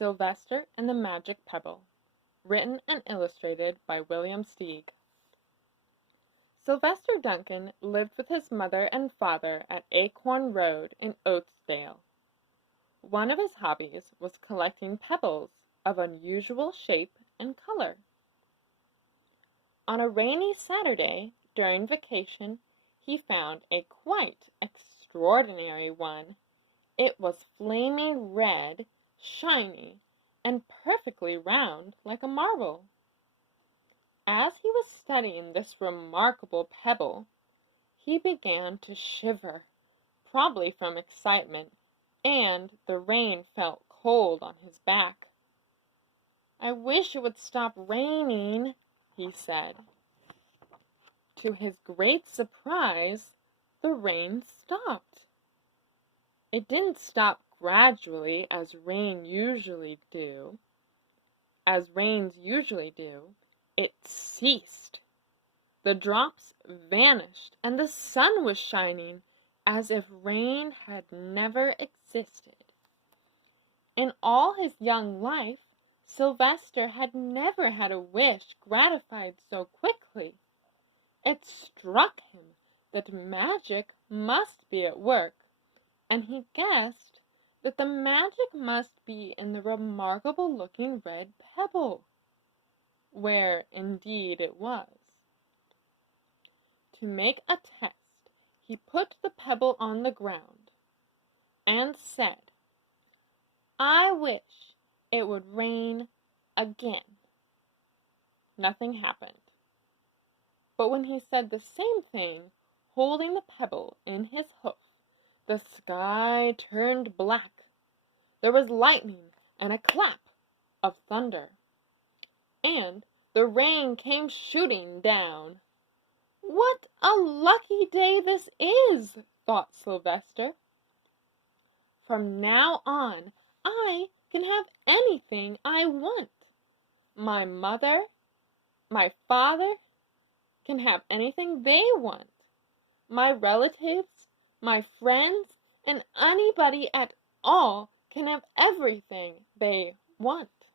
Sylvester and the Magic Pebble, written and illustrated by William Steig. Sylvester Duncan lived with his mother and father at Acorn Road in Oatsdale. One of his hobbies was collecting pebbles of unusual shape and color. On a rainy Saturday during vacation, he found a quite extraordinary one. It was flaming red, shiny, and perfectly round like a marble. As he was studying this remarkable pebble, he began to shiver, probably from excitement, and the rain felt cold on his back. "I wish it would stop raining," he said. To his great surprise, the rain stopped. It didn't stop gradually as rains usually do. It ceased. The drops vanished, and the sun was shining as if rain had never existed. In all his young life, Sylvester had never had a wish gratified so quickly. It struck him that magic must be at work, and he guessed that the magic must be in the remarkable-looking red pebble, where indeed it was. To make a test, he put the pebble on the ground and said, "I wish it would rain again." Nothing happened. But when he said the same thing, holding the pebble in his hoof, the sky turned black. There was lightning and a clap of thunder, and the rain came shooting down. "What a lucky day this is," thought Sylvester. "From now on I can have anything I want. My mother, my father, can have anything they want. My relatives, my friends, and anybody at all can have everything they want."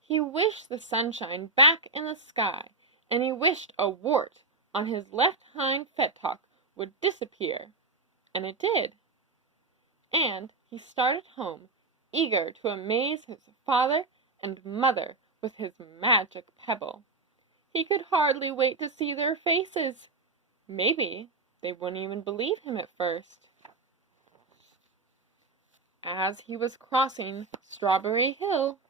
He wished the sunshine back in the sky, and he wished a wart on his left hind fetlock would disappear, and it did. And he started home, eager to amaze his father and mother with his magic pebble. He could hardly wait to see their faces. Maybe they wouldn't even believe him at first. As he was crossing Strawberry Hill,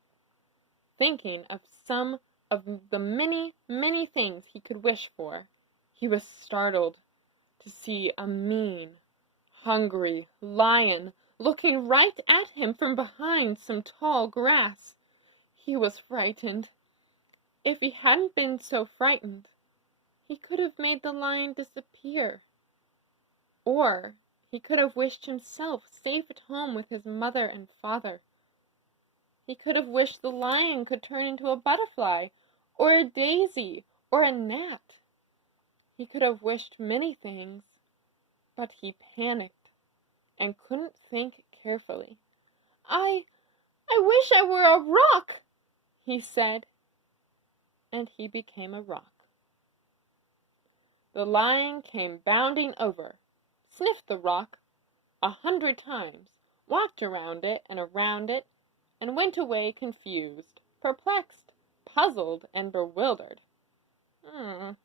thinking of some of the many, many things he could wish for, he was startled to see a mean, hungry lion looking right at him from behind some tall grass. He was frightened. If he hadn't been so frightened, he could have made the lion disappear. Or he could have wished himself safe at home with his mother and father. He could have wished the lion could turn into a butterfly, or a daisy, or a gnat. He could have wished many things, but he panicked and couldn't think carefully. I wish I were a rock," he said, and he became a rock. The lion came bounding over, sniffed the rock 100 times, walked around it, and went away confused, perplexed, puzzled, and bewildered. "I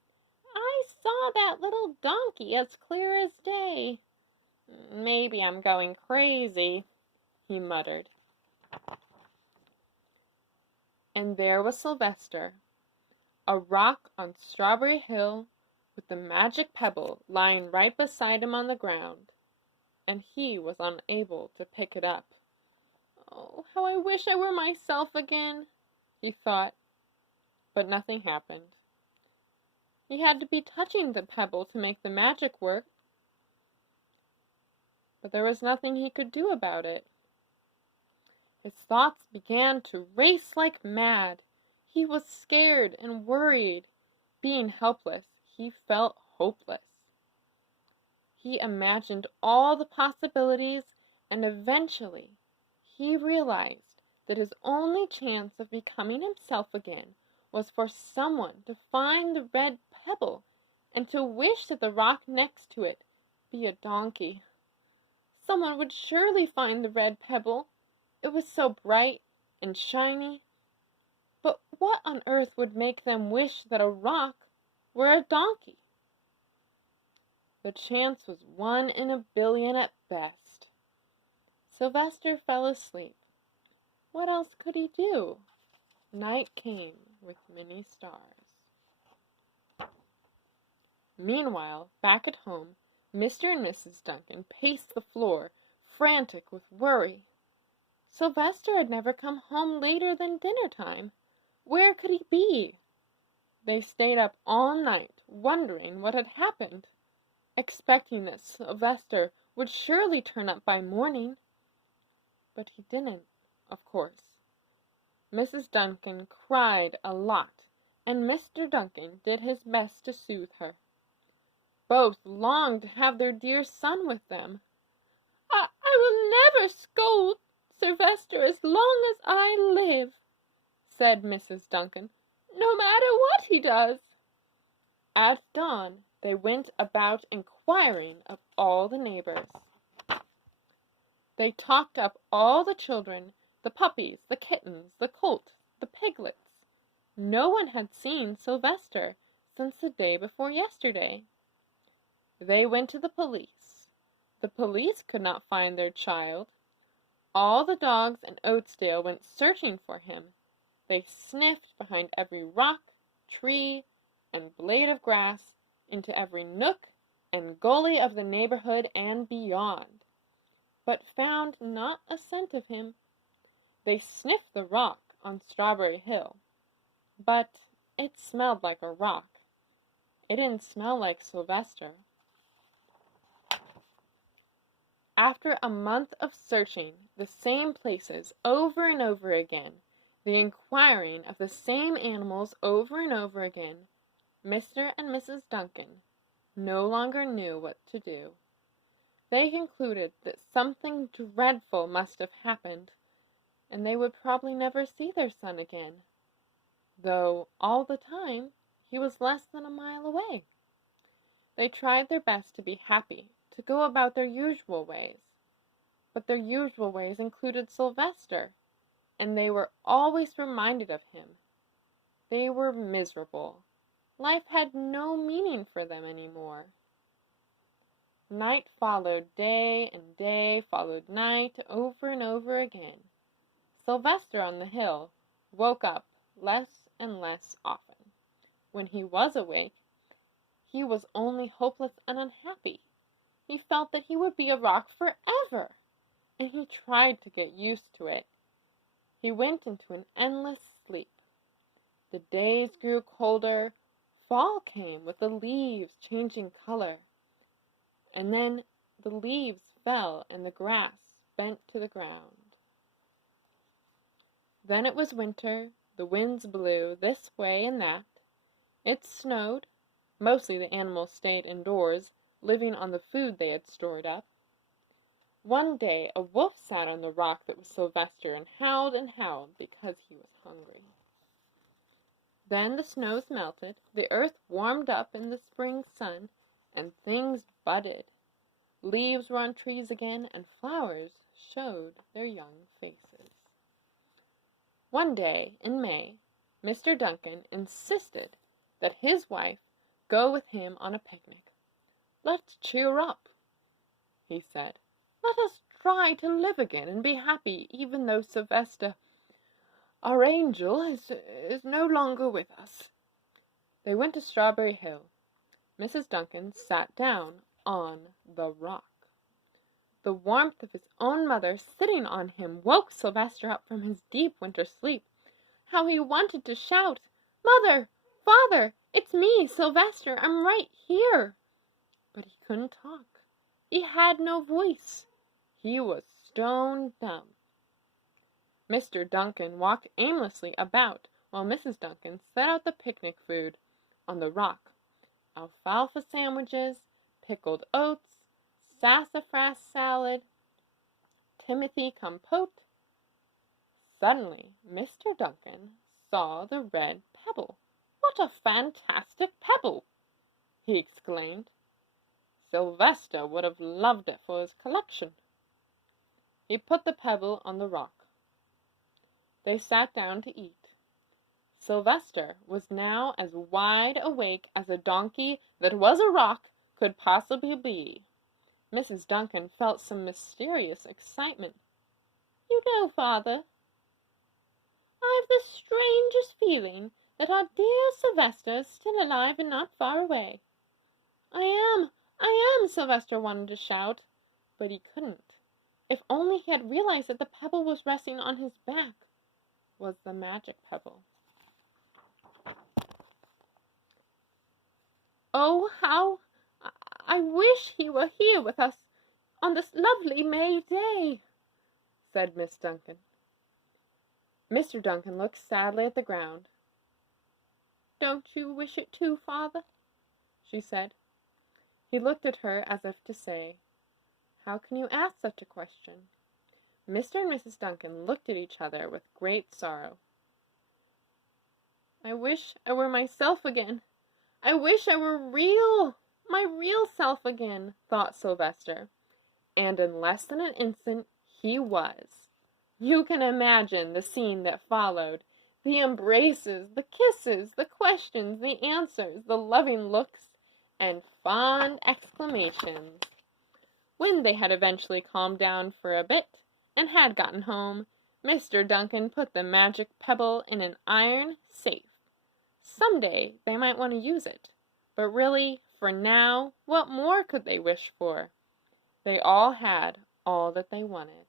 saw that little donkey as clear as day. Maybe I'm going crazy," he muttered. And there was Sylvester, a rock on Strawberry Hill, with the magic pebble lying right beside him on the ground, and he was unable to pick it up. "Oh, how I wish I were myself again," he thought, but nothing happened. He had to be touching the pebble to make the magic work, but there was nothing he could do about it. His thoughts began to race like mad. He was scared and worried. Being helpless, he felt hopeless. He imagined all the possibilities, and eventually he realized that his only chance of becoming himself again was for someone to find the red pebble and to wish that the rock next to it be a donkey. Someone would surely find the red pebble. It was so bright and shiny. But what on earth would make them wish that a rock were a donkey? The chance was 1 in a billion at best. Sylvester fell asleep. What else could he do? Night came with many stars. Meanwhile, back at home, Mr. and Mrs. Duncan paced the floor, frantic with worry. Sylvester had never come home later than dinner time. Where could he be? They stayed up all night, wondering what had happened, expecting that Sylvester would surely turn up by morning. But he didn't, of course. Mrs. Duncan cried a lot, and Mr. Duncan did his best to soothe her. Both longed to have their dear son with them. I will never scold Sylvester as long as I live," said Mrs. Duncan, "no matter what he does." At dawn they went about inquiring of all the neighbors. They talked up all the children, the puppies, the kittens, the colt, the piglets. No one had seen Sylvester since the day before yesterday. They went to the police. The police could not find their child. All the dogs in Oatsdale went searching for him. They sniffed behind every rock, tree, and blade of grass, into every nook and gully of the neighborhood and beyond, but found not a scent of him. They sniffed the rock on Strawberry Hill, but it smelled like a rock. It didn't smell like Sylvester. After a month of searching the same places over and over again, the inquiring of the same animals over and over again, Mr. and Mrs. Duncan no longer knew what to do. They concluded that something dreadful must have happened, and they would probably never see their son again, though all the time he was less than a mile away. They tried their best to be happy, to go about their usual ways, but their usual ways included Sylvester, and they were always reminded of him. They were miserable. Life had no meaning for them anymore. Night followed day, and day followed night, over and over again. Sylvester on the hill woke up less and less often. When he was awake, he was only hopeless and unhappy. He felt that he would be a rock forever, and he tried to get used to it. He went into an endless sleep. The days grew colder. Fall came with the leaves changing color, and then the leaves fell and the grass bent to the ground. Then it was winter. The winds blew this way and that. It snowed. Mostly the animals stayed indoors, living on the food they had stored up. One day a wolf sat on the rock that was Sylvester and howled because he was hungry. Then the snows melted, the earth warmed up in the spring sun, and things budded. Leaves were on trees again, and flowers showed their young faces. One day in May, Mr. Duncan insisted that his wife go with him on a picnic. "Let's cheer up," he said. "Let us try to live again and be happy, even though Sylvester, our angel, is no longer with us." They went to Strawberry Hill. Mrs. Duncan sat down on the rock. The warmth of his own mother sitting on him woke Sylvester up from his deep winter sleep. How he wanted to shout, "Mother! Father! It's me, Sylvester! I'm right here!" But he couldn't talk. He had no voice. He was stone dumb. Mr. Duncan walked aimlessly about while Mrs. Duncan set out the picnic food on the rock. Alfalfa sandwiches, pickled oats, sassafras salad, timothy compote, Suddenly, Mr. Duncan saw the red pebble. "What a fantastic pebble!" he exclaimed. "Sylvester would have loved it for his collection." He put the pebble on the rock. They sat down to eat. Sylvester was now as wide awake as a donkey that was a rock could possibly be. Mrs. Duncan felt some mysterious excitement. "You know, Father, I have the strangest feeling that our dear Sylvester is still alive and not far away." I am, Sylvester wanted to shout, but he couldn't. If only he had realized that the pebble was resting on his back was the magic pebble. "Oh, how I wish he were here with us on this lovely May day," said Miss Duncan. Mr. Duncan looked sadly at the ground. "Don't you wish it too, Father?" she said. He looked at her as if to say, "How can you ask such a question?" Mr. and Mrs. Duncan looked at each other with great sorrow. "I wish I were myself again. I wish I were my real self again," thought Sylvester. And in less than an instant he was. You can imagine the scene that followed. The embraces, the kisses, the questions, the answers, the loving looks, and fond exclamations. When they had eventually calmed down for a bit, and had gotten home, Mr. Duncan put the magic pebble in an iron safe. Some day they might want to use it, but really, for now, what more could they wish for? They all had all that they wanted.